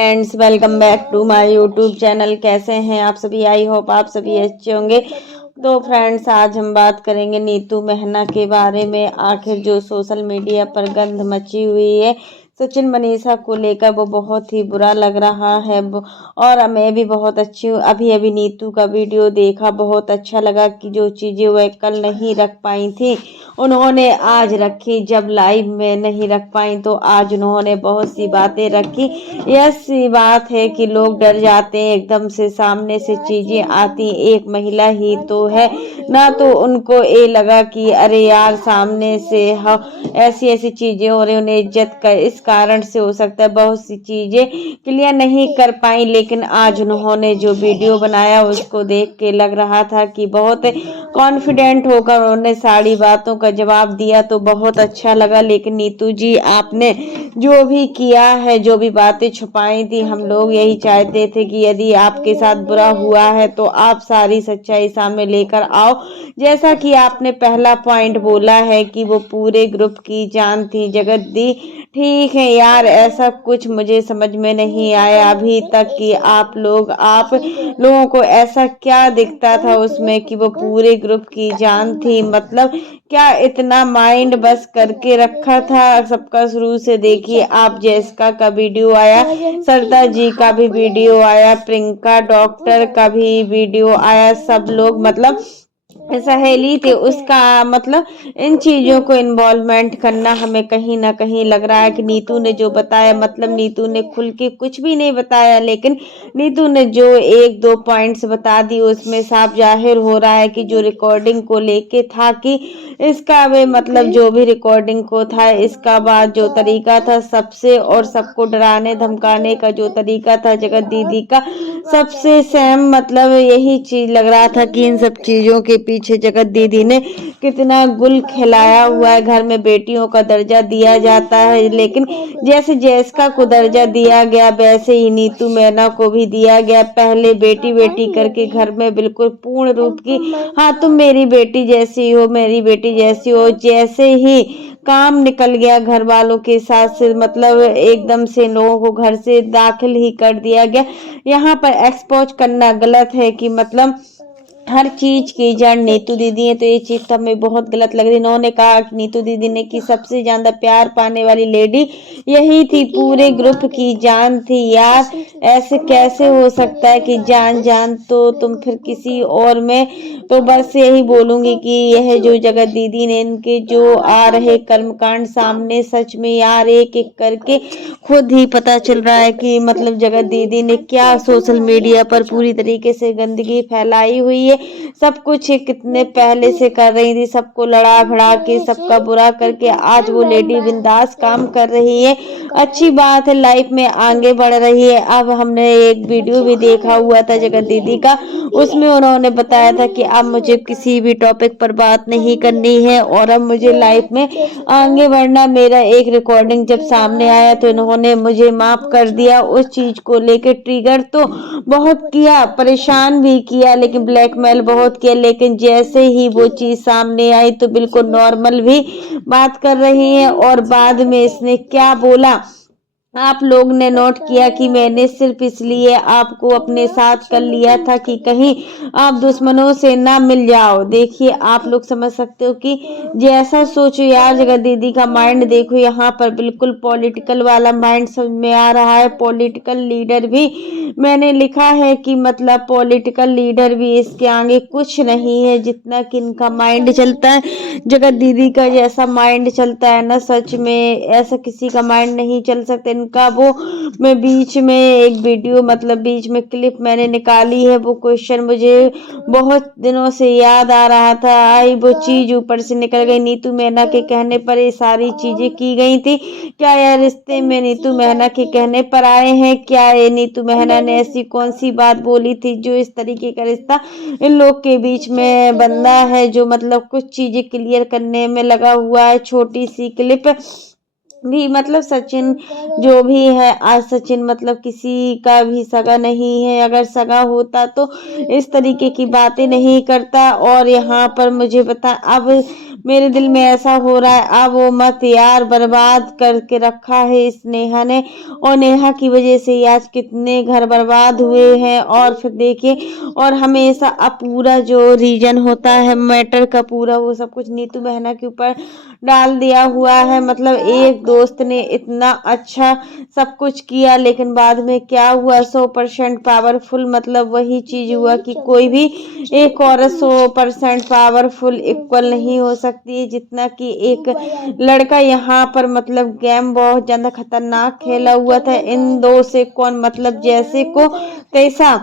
Friends, welcome back to my YouTube channel. कैसे हैं आप सभी? आई होप आप सभी अच्छे होंगे। तो फ्रेंड्स, आज हम बात करेंगे नीतू मेहना के बारे में। आखिर जो सोशल मीडिया पर गंध मची हुई है सचिन मनीषा को लेकर, वो बहुत ही बुरा लग रहा है। और मैं भी बहुत अच्छी हूँ। अभी अभी नीतू का वीडियो देखा, बहुत अच्छा लगा कि जो चीज़ें वह कल नहीं रख पाई थी उन्होंने आज रखी। जब लाइव में नहीं रख पाई तो आज उन्होंने बहुत सी बातें रखी। यह सी बात है कि लोग डर जाते हैं, एकदम से सामने से चीजें आती। एक महिला ही तो है ना, तो उनको ये लगा कि अरे यार, सामने से ऐसी ऐसी चीजें हो रही, उन्हें इज्जत कर, इस कारण से हो सकता है बहुत सी चीजें क्लियर नहीं कर पाई। लेकिन आज उन्होंने जो वीडियो बनाया उसको देख के लग रहा था कि बहुत कॉन्फिडेंट होकर उन्होंने सारी बातों का जवाब दिया, तो बहुत अच्छा लगा। लेकिन नीतू जी, आपने जो भी किया है, जो भी बातें छुपाई थी, हम लोग यही चाहते थे कि यदि आपके साथ बुरा हुआ है तो आप सारी सच्चाई सामने लेकर आओ। जैसा कि आपने पहला पॉइंट बोला है कि वो पूरे ग्रुप की जान थी। जगत दी, ठीक है यार, ऐसा कुछ मुझे समझ में नहीं आया अभी तक कि आप लोगों को ऐसा क्या दिखता था उसमें कि वो पूरे ग्रुप की जान थी। मतलब क्या इतना माइंड बस करके रखा था सबका? शुरू से देखिए आप, जैसिका का वीडियो आया, सरदा जी का भी वीडियो आया, प्रियंका डॉक्टर का भी वीडियो आया, सब लोग मतलब सहेली थे उसका। मतलब इन चीजों को इन्वॉल्वमेंट करना हमें कहीं ना कहीं लग रहा है कि नीतू ने जो बताया, मतलब नीतू ने खुल के कुछ भी नहीं बताया, लेकिन नीतू ने जो एक दो पॉइंट्स बता दी उसमें साफ जाहिर हो रहा है कि जो रिकॉर्डिंग को लेके था कि इसका वे मतलब जो भी रिकॉर्डिंग को था, इसका बाद जो तरीका था सबसे और सबको डराने धमकाने का जो तरीका था जगत दीदी का, सबसे सेम मतलब यही चीज लग रहा था कि इन सब चीजों के पीछे जगत दीदी ने कितना गुल खिलाया हुआ है। घर में बेटियों का दर्जा दिया जाता है, लेकिन जैसे जैसिका को दर्जा दिया गया वैसे ही नीतू मेहना को भी दिया गया। पहले बेटी बेटी करके घर में बिल्कुल पूर्ण रूप की, हाँ तुम मेरी बेटी जैसी हो, मेरी बेटी जैसी हो, जैसे ही काम निकल गया घर वालों के साथ से, मतलब एकदम से लोगों को घर से दाखिल ही कर दिया गया। यहाँ पर एक्सपोज करना गलत है कि मतलब हर चीज की जड़ नीतू दीदी है, तो ये चीज तो हमें बहुत गलत लग रही। इन्होंने कहा कि नीतू दीदी ने कि सबसे ज्यादा प्यार पाने वाली लेडी यही थी, पूरे ग्रुप की जान थी। यार ऐसे कैसे हो सकता है कि जान जान तो तुम फिर किसी और में। तो बस यही बोलूंगी कि यह जो जगत दीदी ने इनके जो आ रहे कर्मकांड सामने, सच में यार एक एक करके खुद ही पता चल रहा है कि मतलब जगत दीदी ने क्या सोशल मीडिया पर पूरी तरीके से गंदगी फैलाई हुई है। सब कुछ कितने पहले से कर रही थी, सबको लड़ा भड़ा के, सबका बुरा करके आज वो लेडी बिंदास काम कर रही है। अच्छी बात है, लाइफ में आगे बढ़ रही है। अब हमने एक वीडियो भी देखा हुआ था जगत दीदी का, उसमें उन्होंने बताया था कि अब मुझे किसी भी टॉपिक पर बात नहीं करनी है और अब मुझे लाइफ में आगे बढ़ना। मेरा एक रिकॉर्डिंग जब सामने आया तो इन्होंने मुझे माफ कर दिया। उस चीज को लेकर ट्रिगर तो बहुत किया, परेशान भी किया, लेकिन ब्लैकमेल बहुत किया, लेकिन जैसे ही वो चीज सामने आई तो बिल्कुल नॉर्मल भी बात कर रही है। और बाद में इसने क्या बोला आप लोग ने नोट किया कि मैंने सिर्फ इसलिए आपको अपने साथ कर लिया था कि कहीं आप दुश्मनों से ना मिल जाओ। देखिए आप लोग समझ सकते हो कि जैसा सोचो यार, जगत दीदी का माइंड देखो, यहाँ पर बिल्कुल पॉलिटिकल वाला माइंड समझ में आ रहा है। पॉलिटिकल लीडर भी मैंने लिखा है कि मतलब पॉलिटिकल लीडर भी इसके आगे कुछ नहीं है, जितना कि इनका माइंड चलता है। जगत दीदी का जैसा माइंड चलता है ना, सच में ऐसा किसी का माइंड नहीं चल सकता इनका। वो मैं बीच में एक वीडियो मतलब बीच में क्लिप मैंने निकाली है, वो क्वेश्चन मुझे बहुत दिनों से याद आ रहा था, आई वो चीज ऊपर से निकल गई। नीतू मेहना के कहने पर ये सारी चीजें की गई थी क्या? यार रिश्ते में नीतू मेहना के कहने पर आए हैं क्या? ये नीतू मेहना ने ऐसी कौन सी बात बोली थी जो इस तरीके का रिश्ता इन लोग के बीच में बंदा है, जो मतलब कुछ चीजें क्लियर करने में लगा हुआ है। छोटी सी क्लिप भी मतलब सचिन जो भी है, आज सचिन मतलब किसी का भी सगा नहीं है। अगर सगा होता तो इस तरीके की बातें नहीं करता। और यहाँ पर मुझे बता, अब मेरे दिल में ऐसा हो रहा है, अब वो मत यार, बर्बाद करके रखा है इस नेहा ने। और नेहा की वजह से ही आज कितने घर बर्बाद हुए हैं। और फिर देखिए, और हमेशा अब पूरा जो रीजन होता है मैटर का, पूरा वो सब कुछ नीतू बहना के ऊपर डाल दिया हुआ है। मतलब एक दोस्त ने इतना अच्छा सब कुछ किया, लेकिन बाद में क्या हुआ, 100% पावरफुल, मतलब वही चीज हुआ कि कोई भी एक औरत 100% पावरफुल इक्वल नहीं हो सकती है जितना कि एक लड़का। यहाँ पर मतलब गेम बहुत ज्यादा खतरनाक खेला हुआ था। इन दो से कौन, मतलब जैसे को तैसा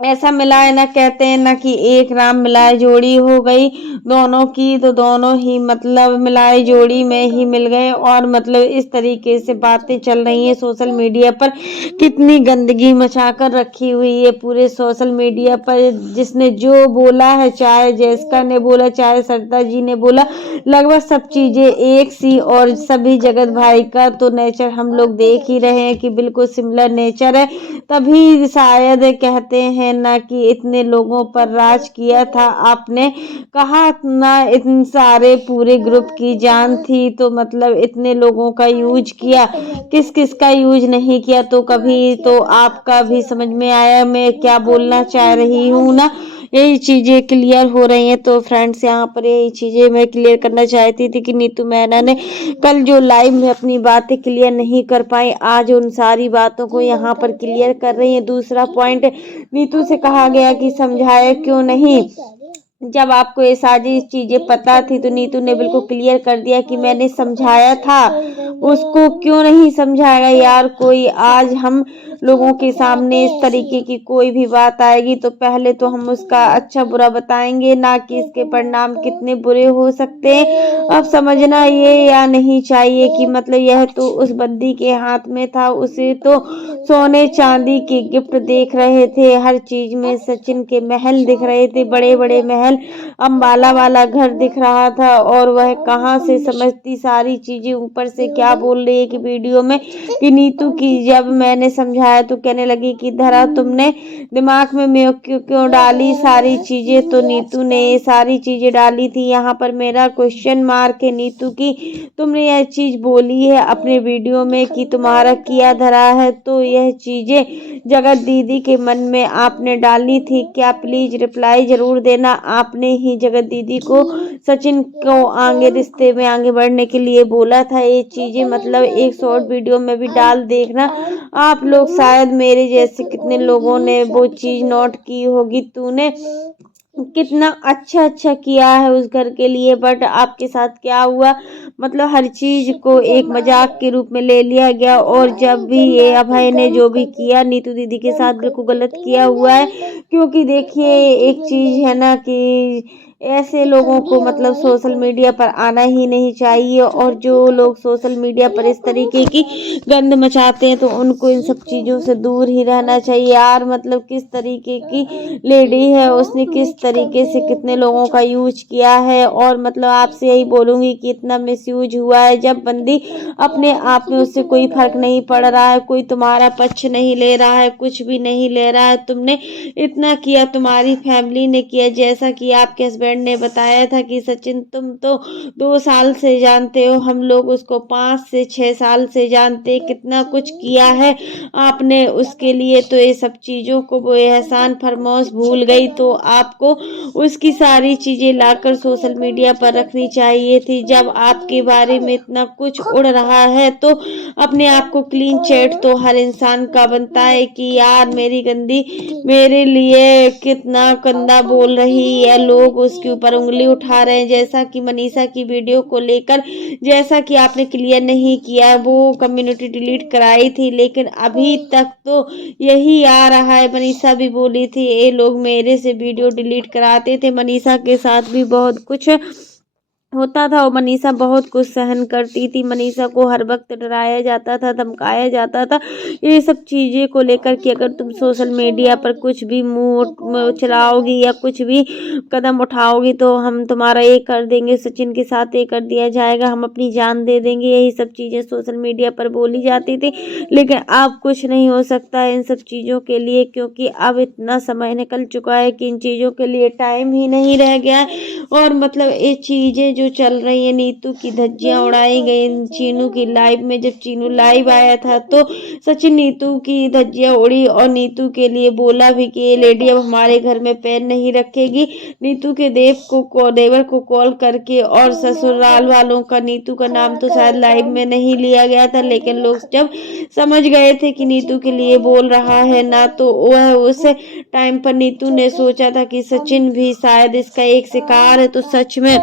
ऐसा मिला है ना, कहते हैं ना कि एक राम मिलाए जोड़ी हो गई दोनों की, तो दोनों ही मतलब मिलाए जोड़ी में ही मिल गए। और मतलब इस तरीके से बातें चल रही हैं सोशल मीडिया पर, कितनी गंदगी मचा कर रखी हुई है पूरे सोशल मीडिया पर। जिसने जो बोला है, चाहे जैस्का ने बोला, चाहे सरदा जी ने बोला, लगभग सब चीजें एक सी। और सभी जगत भाई का तो नेचर हम लोग देख ही रहे हैं कि बिल्कुल सिमिलर नेचर है। तभी शायद कहते हैं ना कि इतने लोगों पर राज किया था। आपने कहा ना, इन सारे पूरे ग्रुप की जान थी, तो मतलब इतने लोगों का यूज किया, किस किस का यूज नहीं किया। तो कभी तो आपका भी समझ में आया मैं क्या बोलना चाह रही हूँ ना। यही चीजें क्लियर हो रही हैं। तो फ्रेंड्स, यहाँ पर यही चीजें मैं क्लियर करना चाहती थी कि नीतू मेहना ने कल जो लाइव में अपनी बातें क्लियर नहीं कर पाई, आज उन सारी बातों को यहाँ पर क्लियर कर रही है। दूसरा पॉइंट, नीतू से कहा गया कि समझाया क्यों नहीं। जब आपको ये सारी चीजें पता थी तो नीतू ने बिल्कुल क्लियर कर दिया कि मैंने समझाया था, उसको क्यों नहीं समझाएगा यार कोई। आज हम लोगों के सामने इस तरीके की कोई भी बात आएगी तो पहले तो हम उसका अच्छा बुरा बताएंगे, ना कि इसके परिणाम कितने बुरे हो सकते हैं। अब समझना ये या नहीं चाहिए कि मतलब यह तो उस बंदी के हाथ में था, उसे तो सोने चांदी के गिफ्ट देख रहे थे, हर चीज में सचिन के महल दिख रहे थे, बड़े बड़े महल, अंबाला वाला घर दिख रहा था। और वह कहाँ से समझती सारी चीजें। ऊपर से क्या बोल रही है कि वीडियो में कि नीतू की जब मैंने समझाया तो कहने लगी कि धरा तुमने दिमाग में मैं क्यों डाली सारी चीजें। तो नीतू ने ये सारी चीजें डाली थी। यहाँ पर मेरा क्वेश्चन मार्क है नीतू की, तुमने यह चीज बोली है अपने वीडियो में कि तुम्हारा किया धरा है, तो यह चीजें जगत दीदी के मन में आपने डाली थी क्या? प्लीज रिप्लाई जरूर देना। आपने ही जगत दीदी को सचिन को आगे रिश्ते में आगे बढ़ने के लिए बोला था। ये चीजें मतलब एक शॉर्ट वीडियो में भी डाल देखना आप लोग, शायद मेरे जैसे कितने लोगों ने वो चीज नोट की होगी। तूने कितना अच्छा अच्छा किया है उस घर के लिए, बट आपके साथ क्या हुआ, मतलब हर चीज को एक मजाक के रूप में ले लिया गया। और जब भी ये अभय ने जो भी किया नीतू दीदी के साथ बिल्कुल गलत किया हुआ है। क्योंकि देखिए एक चीज है ना कि ऐसे लोगों को मतलब सोशल मीडिया पर आना ही नहीं चाहिए। और जो लोग सोशल मीडिया पर इस तरीके की गंद मचाते हैं तो उनको इन सब चीजों से दूर ही रहना चाहिए यार। मतलब किस तरीके की लेडी है, उसने किस तरीके से कितने लोगों का यूज किया है। और मतलब आपसे यही बोलूंगी कि इतना मिसयूज हुआ है। जब बंदी अपने आप में, उससे कोई फर्क नहीं पड़ रहा है, कोई तुम्हारा पक्ष नहीं ले रहा है, कुछ भी नहीं ले रहा है। तुमने इतना किया, तुम्हारी फैमिली ने किया। जैसा कि आपके हस्बैंड ने बताया था कि सचिन तुम तो 2 साल से जानते हो, हम लोग उसको 5 से 6 साल से जानते, कितना कुछ किया है आपने उसके लिए। तो ये सब चीजों को वो एहसान फरमौश भूल गई, तो आपको उसकी सारी चीजें लाकर सोशल मीडिया पर रखनी चाहिए थी। जब आपके बारे में इतना कुछ उड़ रहा है तो अपने आप को क्लीन चैट तो हर इंसान का बनता है कि यार मेरी गंदी मेरे लिए कितना गंदा बोल रही है, लोग उसके ऊपर उंगली उठा रहे हैं। जैसा कि मनीषा की वीडियो को लेकर, जैसा कि आपने क्लियर नहीं किया, वो कम्युनिटी डिलीट कराई थी, लेकिन अभी तक तो यही आ रहा है। मनीषा भी बोली थी ये लोग मेरे से वीडियो डिलीट कराते थे, मनीषा के साथ भी बहुत कुछ होता था। और मनीषा बहुत कुछ सहन करती थी। मनीषा को हर वक्त डराया जाता था, धमकाया जाता था ये सब चीज़ें को लेकर कि अगर तुम सोशल मीडिया पर कुछ भी मुँह चलाओगी या कुछ भी कदम उठाओगी तो हम तुम्हारा ये कर देंगे, सचिन के साथ ये कर दिया जाएगा, हम अपनी जान दे देंगे। यही सब चीज़ें सोशल मीडिया पर बोली जाती थी। लेकिन अब कुछ नहीं हो सकता है इन सब चीज़ों के लिए, क्योंकि अब इतना समय निकल चुका है कि इन चीज़ों के लिए टाइम ही नहीं रह गया है। और मतलब ये चीज़ें जो चल रही है, नीतू की धज्जियां उड़ाई गई चीनू की लाइव में। जब चीनू लाइव आया था तो सचिन नीतू की धज्जियां उड़ी और नीतू के लिए बोला भी कि ये लेडी अब हमारे घर में पैर नहीं रखेगी। नीतू के देवर को कॉल करके, और ससुराल वालों का नीतू का नाम तो शायद लाइव में नहीं लिया गया था, लेकिन लोग जब समझ गए थे कि नीतू के लिए बोल रहा है ना, तो वह उस टाइम पर नीतू ने सोचा था कि सचिन भी शायद इसका एक शिकार है। तो सच में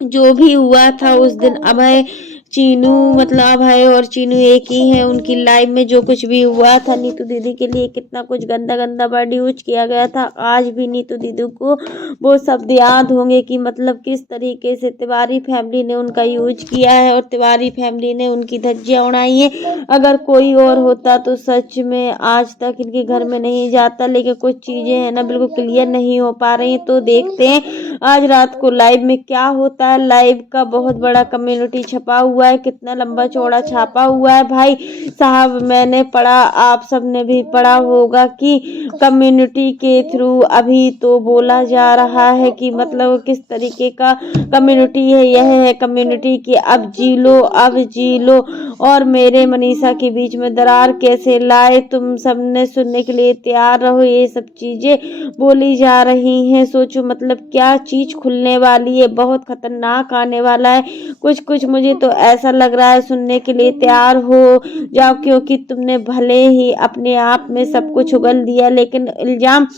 जो भी हुआ था उस दिन, अभय चीनू मतलब अभय और चीनू एक ही है। उनकी लाइफ में जो कुछ भी हुआ था, नीतू दीदी के लिए कितना कुछ गंदा गंदा वर्ड यूज किया गया था। आज भी नीतू दीदी को वो शब्द याद होंगे कि मतलब किस तरीके से तिवारी फैमिली ने उनका यूज किया है और तिवारी फैमिली ने उनकी धज्जियां उड़ाई है। अगर कोई और होता तो सच में आज तक इनके घर में नहीं जाता, लेकिन कुछ चीज़ें हैं ना बिल्कुल क्लियर नहीं हो पा रही। तो देखते हैं आज रात को लाइव में क्या होता है। लाइव का बहुत बड़ा कम्युनिटी छपा हुआ है, कितना लंबा चौड़ा छापा हुआ है भाई साहब। मैंने पढ़ा, आप सबने भी पढ़ा होगा कि कम्युनिटी के थ्रू अभी तो बोला जा रहा है कि मतलब किस तरीके का कम्युनिटी है। यह है कम्युनिटी कि अब जी लो, अब जी लो, और मेरे मनीषा के बीच में दरार कैसे लाए। तुम सबने सुनने के लिए तैयार रहो, ये सब चीजें बोली जा रही हैं। सोचो मतलब क्या चीज खुलने वाली है, बहुत खतरनाक आने वाला है। कुछ कुछ मुझे तो ऐसा लग रहा है, सुनने के लिए तैयार हो जाओ, क्योंकि तुमने भले ही अपने आप में सब कुछ उगल दिया, लेकिन इल्जाम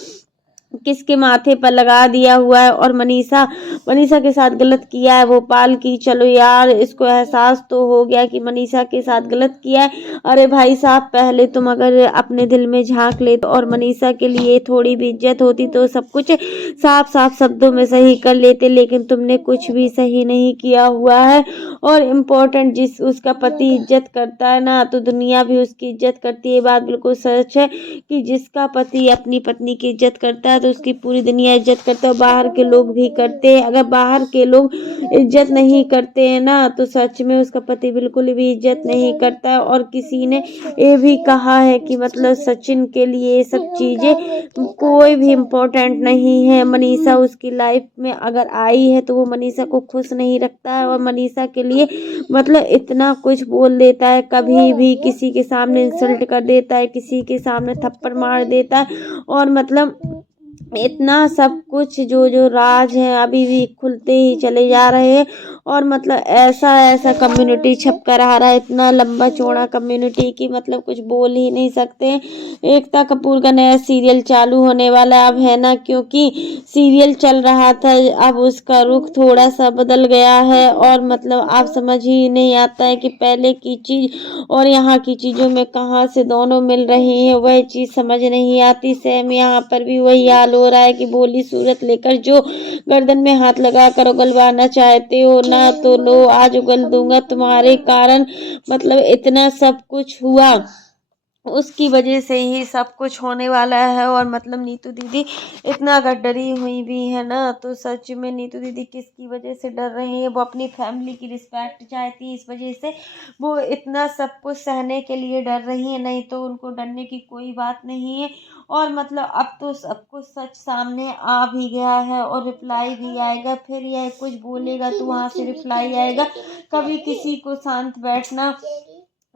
किसके माथे पर लगा दिया हुआ है। और मनीषा के साथ गलत किया है भोपाल की। चलो यार, इसको एहसास तो हो गया कि मनीषा के साथ गलत किया है। अरे भाई साहब, पहले तुम अगर अपने दिल में झांक ले तो और मनीषा के लिए थोड़ी भी इज्जत होती तो सब कुछ साफ साफ शब्दों में सही कर लेते, लेकिन तुमने कुछ भी सही नहीं किया हुआ है। और इम्पोर्टेंट, जिस उसका पति इज्जत करता है ना तो दुनिया भी उसकी इज्जत करती है। बात बिल्कुल सच है कि जिसका पति अपनी पत्नी की इज्जत करता है तो उसकी पूरी दुनिया इज्जत करता है, बाहर के लोग भी करते हैं। अगर बाहर के लोग इज्जत नहीं करते हैं ना तो सच में उसका पति बिल्कुल भी इज्जत नहीं करता है। और किसी ने ये भी कहा है कि मतलब सचिन के लिए ये सब चीजें कोई भी इम्पोर्टेंट नहीं है। मनीषा उसकी लाइफ में अगर आई है तो वो मनीषा को खुश नहीं रखता है, और मनीषा के लिए मतलब इतना कुछ बोल देता है, कभी भी किसी के सामने इंसल्ट कर देता है, किसी के सामने थप्पड़ मार देता है, और मतलब इतना सब कुछ जो जो राज है अभी भी खुलते ही चले जा रहे हैं। और मतलब ऐसा ऐसा कम्युनिटी छप कर आ रहा है, इतना लंबा चौड़ा कम्युनिटी की मतलब कुछ बोल ही नहीं सकते। एकता कपूर का नया सीरियल चालू होने वाला है अब, है ना, क्योंकि सीरियल चल रहा था, अब उसका रुख थोड़ा सा बदल गया है। और मतलब आप समझ ही नहीं आता है कि पहले की चीज और यहाँ की चीजों में कहाँ से दोनों मिल रही है, वह चीज समझ नहीं आती। सेम यहाँ पर भी वही हाल हो रहा है कि बोली सूरत लेकर जो गर्दन में हाथ लगा कर उगलवाना चाहते हो ना, तो लो आज उगल दूंगा तुम्हारे कारण। मतलब इतना सब कुछ हुआ, उसकी वजह से ही सब कुछ होने वाला है। और मतलब नीतू दीदी इतना अगर डरी हुई भी है ना, तो सच में नीतू दीदी किसकी वजह से डर रही है, वो अपनी फैमिली की रिस्पेक्ट चाहती है, इस वजह से वो इतना सब कुछ सहने के लिए डर रही है, नहीं तो उनको डरने की कोई बात नहीं है। और मतलब अब तो सब कुछ सच सामने आ भी गया है, और रिप्लाई भी आएगा। फिर यह कुछ बोलेगा तो वहाँ से रिप्लाई आएगा। कभी किसी को शांत बैठना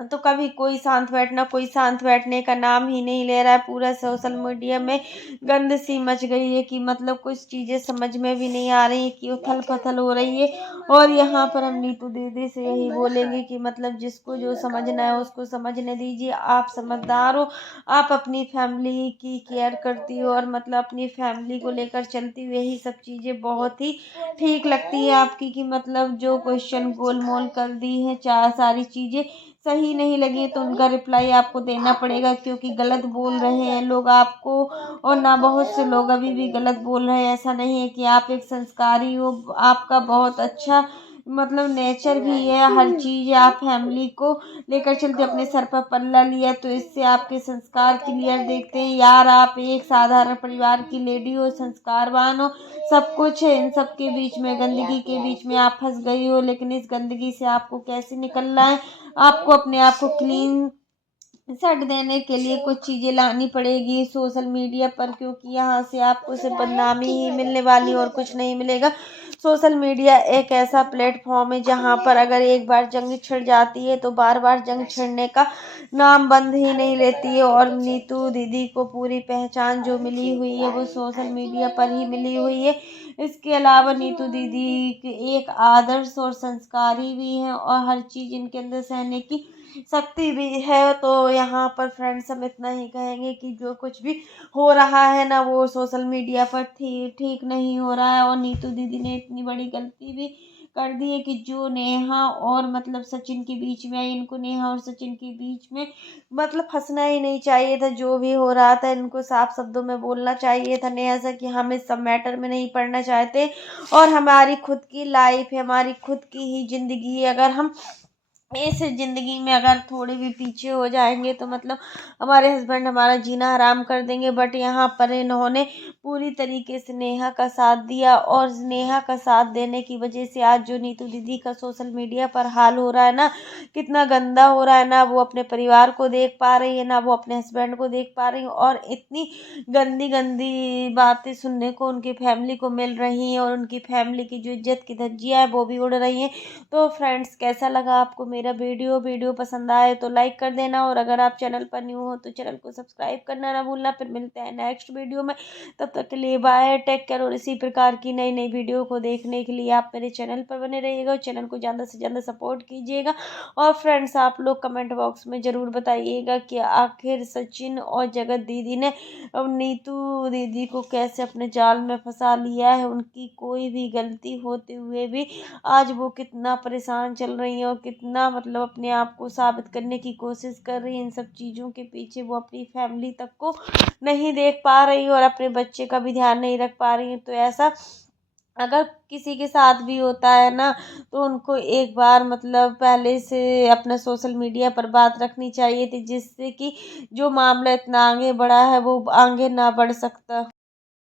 तो कभी कोई शांत बैठना, कोई शांत बैठने का नाम ही नहीं ले रहा है। पूरा सोशल मीडिया में गंद सी मच गई है कि मतलब कुछ चीज़ें समझ में भी नहीं आ रही है, कि उथल पथल हो रही है। और यहाँ पर हम नीतू दीदी से यही बोलेंगे कि मतलब जिसको जो समझना है उसको समझने दीजिए। आप समझदार हो, आप अपनी फैमिली की केयर करती हो, और मतलब अपनी फैमिली को लेकर चलती हुई यही सब चीज़ें बहुत ही ठीक लगती है आपकी, कि मतलब जो क्वेश्चन गोलमोल कर दी है चार सारी चीज़ें सही नहीं लगी तो उनका रिप्लाई आपको देना पड़ेगा, क्योंकि गलत बोल रहे हैं लोग आपको, और ना बहुत से लोग अभी भी गलत बोल रहे हैं। ऐसा नहीं है कि आप एक संस्कारी हो, आपका बहुत अच्छा मतलब नेचर भी है, हर चीज़ आप फैमिली को लेकर चलते, अपने सर पर पल्ला लिया, तो इससे आपके संस्कार क्लियर देखते हैं। यार आप एक साधारण परिवार की लेडी हो, संस्कारवान हो, सब कुछ है, इन सब के बीच में, गंदगी के बीच में आप फंस गई हो। लेकिन इस गंदगी से आपको कैसे निकलना है, आपको अपने आप को क्लीन सेट देने के लिए कुछ चीज़ें लानी पड़ेगी सोशल मीडिया पर, क्योंकि यहाँ से आपको सिर्फ बदनामी ही मिलने वाली और कुछ नहीं मिलेगा। सोशल मीडिया एक ऐसा प्लेटफॉर्म है जहाँ पर अगर एक बार जंग छिड़ जाती है तो बार बार जंग छिड़ने का नाम बंद ही नहीं लेती है। और नीतू दीदी को पूरी पहचान जो मिली हुई है वो सोशल मीडिया पर ही मिली हुई है। इसके अलावा नीतू दीदी एक आदर्श और संस्कारी भी हैं, और हर चीज़ इनके अंदर सहने की शक्ति भी है। तो यहाँ पर फ्रेंड्स हम इतना ही कहेंगे कि जो कुछ भी हो रहा है ना वो सोशल मीडिया पर ठीक नहीं हो रहा है। और नीतू दीदी ने इतनी बड़ी गलती भी कर दी है कि जो नेहा और मतलब सचिन के बीच में आई, इनको नेहा और सचिन के बीच में मतलब फंसना ही नहीं चाहिए था। जो भी हो रहा था इनको साफ शब्दों में बोलना चाहिए था नेहा से कि हम इस सब मैटर में नहीं पड़ना चाहते, और हमारी खुद की लाइफ है, हमारी खुद की ही ज़िंदगी है। अगर हम इस ज़िंदगी में अगर थोड़े भी पीछे हो जाएंगे तो मतलब हमारे हस्बैंड हमारा जीना हराम कर देंगे। बट यहाँ पर इन्होंने पूरी तरीके से नेहा का साथ दिया, और नेहा का साथ देने की वजह से आज जो नीतू दीदी का सोशल मीडिया पर हाल हो रहा है ना, कितना गंदा हो रहा है ना, वो अपने परिवार को देख पा रही है ना वो अपने हस्बैंड को देख पा रही है, और इतनी गंदी गंदी बातें सुनने को उनकी फैमिली को मिल रही हैं, और उनकी फैमिली की जो इज्जत की धज्जियाँ हैं वो भी उड़ रही हैं। तो फ्रेंड्स कैसा लगा आपको मेरा वीडियो पसंद आए तो लाइक कर देना, और अगर आप चैनल पर न्यू हो तो चैनल को सब्सक्राइब करना ना भूलना। फिर मिलते हैं नेक्स्ट वीडियो में, तब तक के लिए बाय, टेक केयर। और इसी प्रकार की नई नई वीडियो को देखने के लिए आप मेरे चैनल पर बने रहिएगा, और चैनल को ज़्यादा से ज़्यादा सपोर्ट कीजिएगा। और फ्रेंड्स आप लोग कमेंट बॉक्स में ज़रूर बताइएगा कि आखिर सचिन और जगत दीदी ने अब नीतू दीदी को कैसे अपने जाल में फंसा लिया है, उनकी कोई भी गलती होते हुए भी आज वो कितना परेशान चल रही हैं, और कितना मतलब अपने आप को साबित करने की कोशिश कर रही हैं। इन सब चीज़ों के पीछे वो अपनी फैमिली तक को नहीं देख पा रही और अपने बच्चे का भी ध्यान नहीं रख पा रही हैं। तो ऐसा अगर किसी के साथ भी होता है ना, तो उनको एक बार मतलब पहले से अपना सोशल मीडिया पर बात रखनी चाहिए थी, जिससे कि जो मामला इतना आगे बढ़ा है वो आगे ना बढ़ सकता।